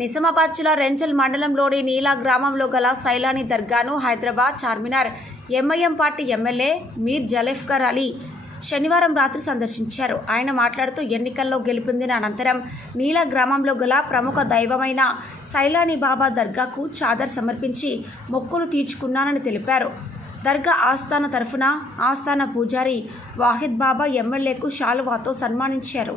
నిజామాబాద్ జిల్లా రెంజల్ మండలంలోని నీలా గ్రామంలో గల Sailani దర్గాను Hyderabad Charminar MIM party MLA మీర్ జలేఫ్కర్ అలీ శనివారం రాత్రి సందర్శించారు. ఆయన మాట్లాడుతూ ఎన్నికల్లో గెలుపొందిన అనంతరం నీలా గ్రామంలో గల ప్రముఖ దైవమైన సైలానీ బాబా దర్గాకు చాదర్ సమర్పించి మొక్కులు తీర్చుకున్నానని తెలిపారు. దర్గా ఆస్థాన తరఫున ఆస్థాన పూజారి వాహిద్ బాబా ఎమ్మెల్యేకు శాలువాతో సన్మానించారు.